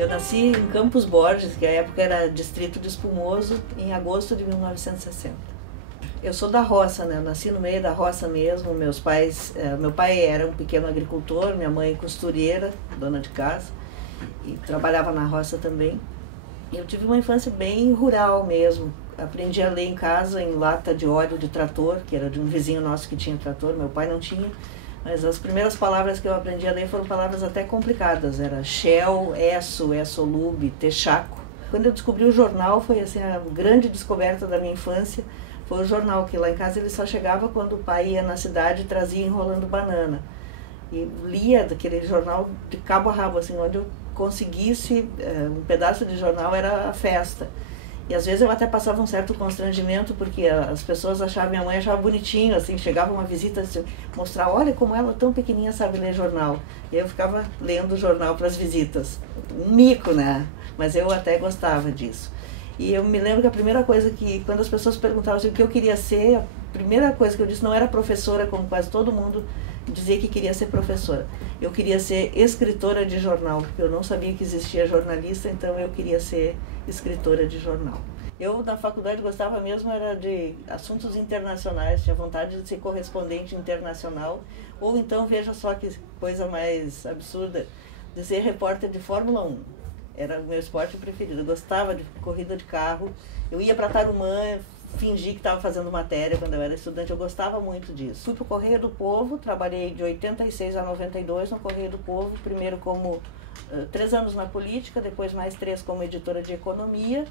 Eu nasci em Campos Borges, que à época era distrito de Espumoso, em agosto de 1960. Eu sou da roça, né? Eu nasci no meio da roça mesmo. Meu pai era um pequeno agricultor, minha mãe costureira, dona de casa, e trabalhava na roça também. Eu tive uma infância bem rural mesmo. Aprendi a ler em casa, em lata de óleo de trator, que era de um vizinho nosso que tinha trator, meu pai não tinha. Mas as primeiras palavras que eu aprendi a ler foram palavras até complicadas. Era shell, esso, essolube, texaco. Quando eu descobri o jornal, foi assim, a grande descoberta da minha infância. Foi o jornal, que lá em casa ele só chegava quando o pai ia na cidade e trazia enrolando banana. E lia daquele jornal de cabo a rabo, assim, onde eu conseguisse um pedaço de jornal era a festa. E às vezes eu até passava um certo constrangimento, porque as pessoas achavam, minha mãe achava bonitinho, assim, chegava uma visita, assim, mostrar, olha como ela tão pequenininha sabe ler jornal. E eu ficava lendo o jornal para as visitas. Um mico, né? Mas eu até gostava disso. E eu me lembro que a primeira coisa que, quando as pessoas perguntavam assim, o que eu queria ser, a primeira coisa que eu disse, não era professora, como quase todo mundo dizia que queria ser professora. Eu queria ser escritora de jornal, porque eu não sabia que existia jornalista, então eu queria ser escritora de jornal. Eu, na faculdade, gostava mesmo era de assuntos internacionais, tinha vontade de ser correspondente internacional, ou então, veja só que coisa mais absurda, de ser repórter de Fórmula 1. Era o meu esporte preferido. Eu gostava de corrida de carro. Eu ia para Tarumã, fingi que estava fazendo matéria quando eu era estudante. Eu gostava muito disso. Fui para o Correio do Povo, trabalhei de 86 a 92 no Correio do Povo. Primeiro como 3 anos na política, depois mais 3 como editora de economia.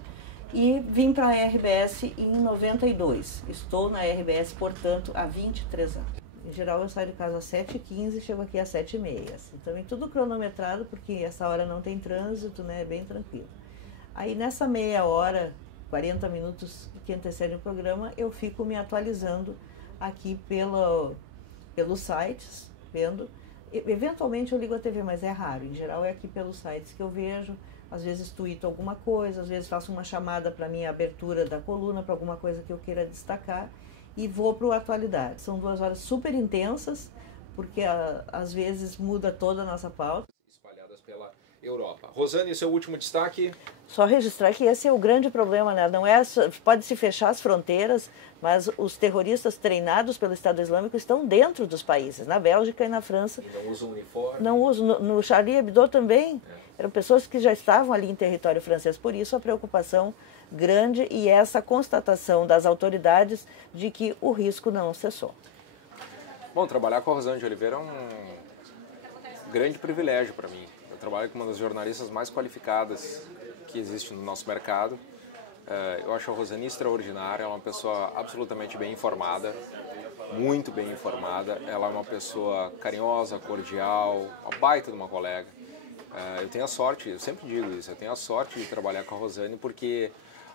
E vim para a RBS em 92. Estou na RBS, portanto, há 23 anos. Em geral, eu saio de casa às 7h15 e chego aqui às 7h30. Assim, também tudo cronometrado, porque essa hora não tem trânsito, né? É bem tranquilo. Aí, nessa meia hora, 40 minutos que antecede o programa, eu fico me atualizando aqui pelos sites, vendo. Eventualmente, eu ligo a TV, mas é raro. Em geral, é aqui pelos sites que eu vejo. Às vezes, tuito alguma coisa, às vezes, faço uma chamada para a minha abertura da coluna, para alguma coisa que eu queira destacar. E vou para o Atualidade. São 2 horas super intensas, porque às vezes muda toda a nossa pauta. Espalhadas pela Europa. Rosane, seu último destaque? Só registrar que esse é o grande problema, né? Não é, pode-se fechar as fronteiras, mas os terroristas treinados pelo Estado Islâmico estão dentro dos países, na Bélgica e na França. E não usam uniforme? Não usam. No Charlie Hebdo também. Eram pessoas que já estavam ali em território francês. Por isso a preocupação grande e essa constatação das autoridades de que o risco não cessou. Bom, trabalhar com a Rosane de Oliveira é um grande privilégio para mim. Eu trabalho com uma das jornalistas mais qualificadas que existe no nosso mercado. Eu acho a Rosane extraordinária, ela é uma pessoa absolutamente bem informada, muito bem informada. Ela é uma pessoa carinhosa, cordial, uma baita de uma colega. Eu tenho a sorte, eu sempre digo isso, eu tenho a sorte de trabalhar com a Rosane porque,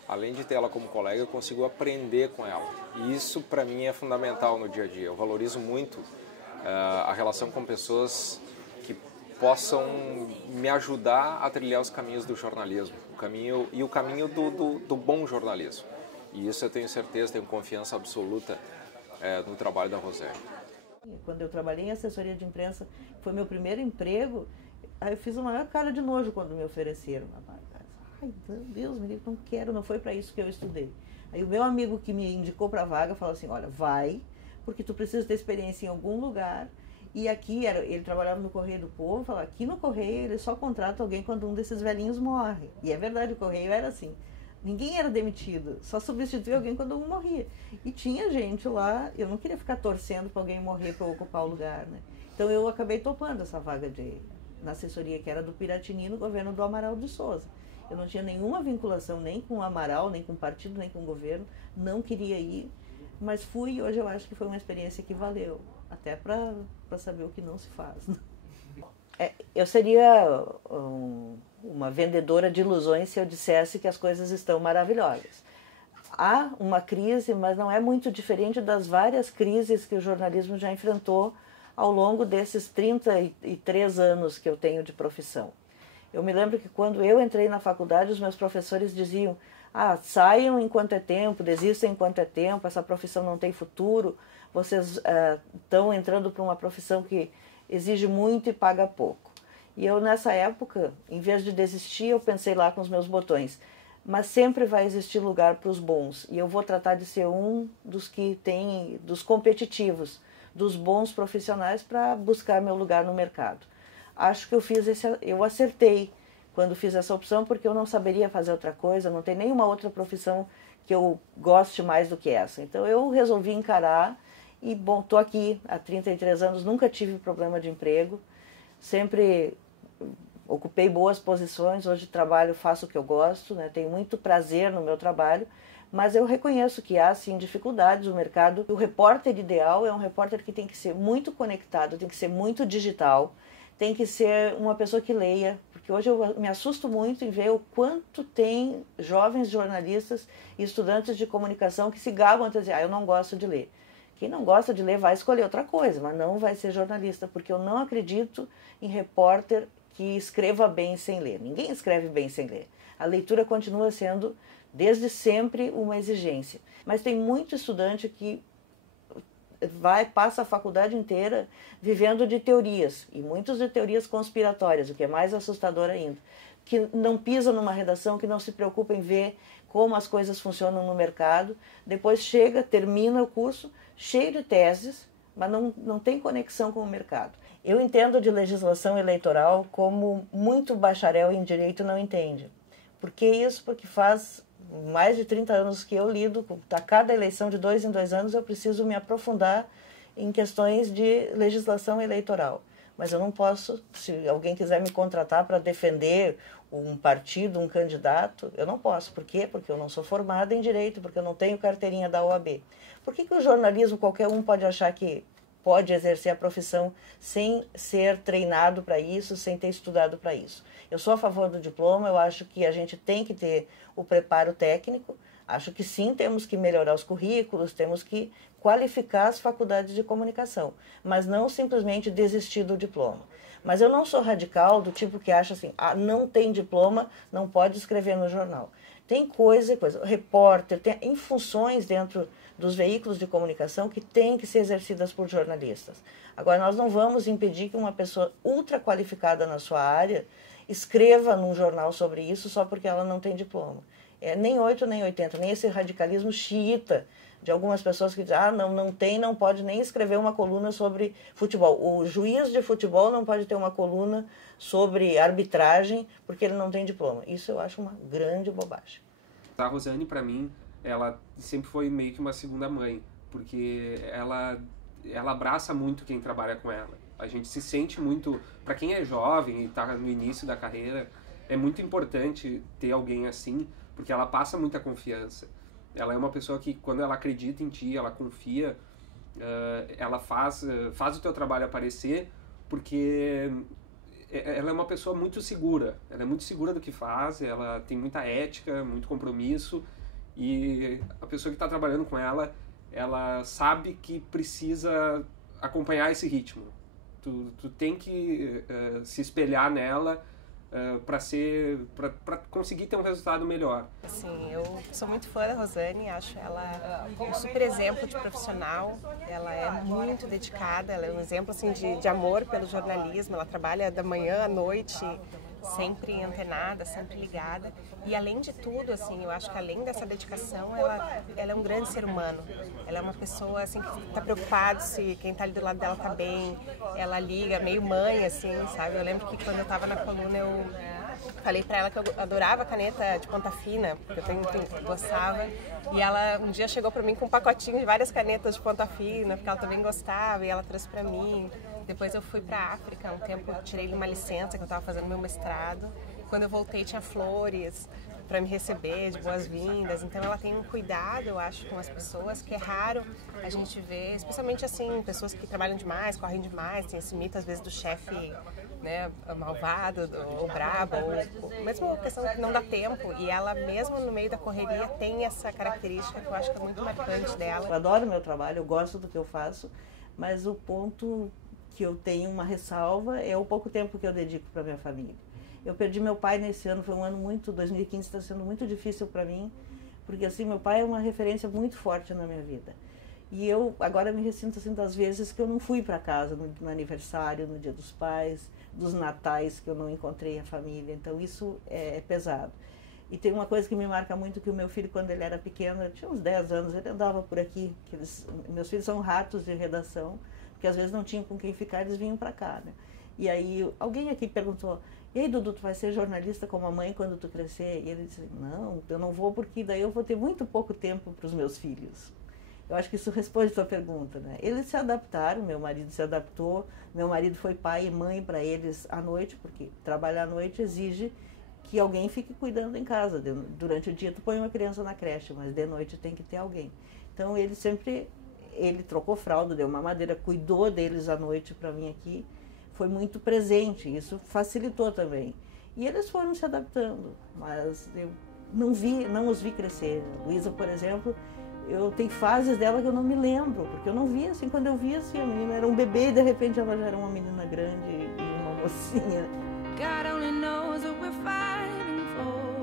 além de ter ela como colega, eu consigo aprender com ela. E isso, para mim, é fundamental no dia a dia. Eu valorizo muito a relação com pessoas que possam me ajudar a trilhar os caminhos do jornalismo, o caminho do bom jornalismo. E isso eu tenho certeza, tenho confiança absoluta no trabalho da Rosane. Quando eu trabalhei em assessoria de imprensa, foi meu primeiro emprego, aí eu fiz uma maior cara de nojo quando me ofereceram. Ai, Deus me livre, não quero, não foi para isso que eu estudei. Aí o meu amigo que me indicou para a vaga falou assim, olha, vai, porque tu precisa ter experiência em algum lugar. E aqui, ele trabalhava no Correio do Povo, falou, aqui no Correio ele só contrata alguém quando um desses velhinhos morre. E é verdade, o Correio era assim. Ninguém era demitido, só substituía alguém quando um morria. E tinha gente lá, eu não queria ficar torcendo para alguém morrer para ocupar o lugar, né? Então eu acabei topando essa vaga na assessoria que era do Piratini, no governo do Amaral de Souza. Eu não tinha nenhuma vinculação nem com o Amaral, nem com o partido, nem com o governo, não queria ir, mas fui e hoje eu acho que foi uma experiência que valeu, até para saber o que não se faz. Eu seria uma vendedora de ilusões se eu dissesse que as coisas estão maravilhosas. Há uma crise, mas não é muito diferente das várias crises que o jornalismo já enfrentou ao longo desses 33 anos que eu tenho de profissão. Eu me lembro que quando eu entrei na faculdade, os meus professores diziam, saiam enquanto é tempo, desistam enquanto é tempo, essa profissão não tem futuro, vocês estão entrando para uma profissão que exige muito e paga pouco. E eu, nessa época, em vez de desistir, eu pensei lá com os meus botões. Mas sempre vai existir lugar para os bons. E eu vou tratar de ser um dos que tem, dos competitivos, dos bons profissionais para buscar meu lugar no mercado. Acho que eu acertei quando fiz essa opção, porque eu não saberia fazer outra coisa, não tem nenhuma outra profissão que eu goste mais do que essa. Então eu resolvi encarar e, bom, estou aqui há 33 anos, nunca tive problema de emprego, sempre ocupei boas posições, hoje trabalho, faço o que eu gosto, né? Tenho muito prazer no meu trabalho, mas eu reconheço que há, sim, dificuldades no mercado. O repórter ideal é um repórter que tem que ser muito conectado, tem que ser muito digital, tem que ser uma pessoa que leia, porque hoje eu me assusto muito em ver o quanto tem jovens jornalistas e estudantes de comunicação que se gabam até dizer, eu não gosto de ler. Quem não gosta de ler vai escolher outra coisa, mas não vai ser jornalista, porque eu não acredito em repórter que escreva bem sem ler. Ninguém escreve bem sem ler. A leitura continua sendo, desde sempre, uma exigência. Mas tem muito estudante que passa a faculdade inteira vivendo de teorias, e muitos de teorias conspiratórias, o que é mais assustador ainda, que não pisa numa redação, que não se preocupa em ver como as coisas funcionam no mercado, depois chega, termina o curso, cheio de teses, mas não tem conexão com o mercado. Eu entendo de legislação eleitoral como muito bacharel em direito não entende. Por que isso? Porque faz mais de 30 anos que eu lido, a cada eleição de 2 em 2 anos eu preciso me aprofundar em questões de legislação eleitoral. Mas eu não posso, se alguém quiser me contratar para defender um partido, um candidato, eu não posso. Por quê? Porque eu não sou formada em direito, porque eu não tenho carteirinha da OAB. Por que o jornalismo, qualquer um pode achar que pode exercer a profissão sem ser treinado para isso, sem ter estudado para isso? Eu sou a favor do diploma, eu acho que a gente tem que ter o preparo técnico, acho que sim, temos que melhorar os currículos, temos que qualificar as faculdades de comunicação, mas não simplesmente desistir do diploma. Mas eu não sou radical do tipo que acha assim, não tem diploma, não pode escrever no jornal. Tem coisa. Repórter, tem funções dentro dos veículos de comunicação que têm que ser exercidas por jornalistas. Agora, nós não vamos impedir que uma pessoa ultra qualificada na sua área escreva num jornal sobre isso só porque ela não tem diploma. Nem 8, nem 80, nem esse radicalismo xiita de algumas pessoas que dizem, não pode nem escrever uma coluna sobre futebol. O juiz de futebol não pode ter uma coluna sobre arbitragem porque ele não tem diploma. Isso eu acho uma grande bobagem. A Rosane, para mim, ela sempre foi meio que uma segunda mãe, porque ela abraça muito quem trabalha com ela. A gente se sente muito, para quem é jovem e está no início da carreira, é muito importante ter alguém assim, porque ela passa muita confiança. Ela é uma pessoa que, quando ela acredita em ti, ela confia, ela faz o teu trabalho aparecer, porque ela é uma pessoa muito segura. Ela é muito segura do que faz, ela tem muita ética, muito compromisso, e a pessoa que está trabalhando com ela sabe que precisa acompanhar esse ritmo. Tu tem que se espelhar nela para conseguir ter um resultado melhor. Sim, eu sou muito fã da Rosane, acho ela um super exemplo de profissional, ela é muito dedicada, ela é um exemplo assim, de amor pelo jornalismo, ela trabalha da manhã à noite, sempre antenada, sempre ligada, e além de tudo, assim, eu acho que além dessa dedicação, ela é um grande ser humano, ela é uma pessoa assim, que está preocupada se quem está ali do lado dela está bem, ela liga, meio mãe, assim, sabe? Eu lembro que quando eu estava na coluna, eu falei para ela que eu adorava caneta de ponta fina, porque eu gostava, e ela um dia chegou para mim com um pacotinho de várias canetas de ponta fina, porque ela também gostava, e ela trouxe para mim. Depois eu fui para a África, um tempo eu tirei uma licença, que eu estava fazendo meu mestrado. Quando eu voltei tinha flores para me receber, de boas-vindas. Então ela tem um cuidado, eu acho, com as pessoas, que é raro a gente ver, especialmente assim, pessoas que trabalham demais, correm demais, tem esse mito às vezes do chefe, né, malvado ou brabo, ou mesmo questão que não dá tempo, e ela mesmo no meio da correria tem essa característica que eu acho que é muito marcante dela. Eu adoro meu trabalho, eu gosto do que eu faço, mas o ponto que eu tenho uma ressalva é o pouco tempo que eu dedico para minha família. Eu perdi meu pai nesse ano, foi um ano 2015 está sendo muito difícil para mim, porque assim, meu pai é uma referência muito forte na minha vida. E eu agora me ressinto assim das vezes que eu não fui para casa no aniversário, no Dia dos Pais, dos natais que eu não encontrei a família. Então isso é pesado. E tem uma coisa que me marca muito, que o meu filho, quando ele era pequeno, ele tinha uns 10 anos, ele andava por aqui. Meus filhos são ratos de redação, porque às vezes não tinham com quem ficar, eles vinham para cá, né? E aí alguém aqui perguntou, e aí, Dudu, tu vai ser jornalista como a mãe quando tu crescer? E ele disse, não, eu não vou, porque daí eu vou ter muito pouco tempo para os meus filhos. Eu acho que isso responde a tua pergunta, né? Eles se adaptaram, meu marido se adaptou, meu marido foi pai e mãe para eles à noite, porque trabalhar à noite exige que alguém fique cuidando em casa. Durante o dia tu põe uma criança na creche, mas de noite tem que ter alguém. Então ele trocou fralda, deu mamadeira, cuidou deles à noite para mim aqui, foi muito presente, isso facilitou também. E eles foram se adaptando, mas eu não os vi crescer. Luísa, por exemplo, eu tenho fases dela que eu não me lembro, porque eu não via assim, quando eu via assim, a menina era um bebê e de repente ela já era uma menina grande e uma mocinha. God only knows what we're fighting for.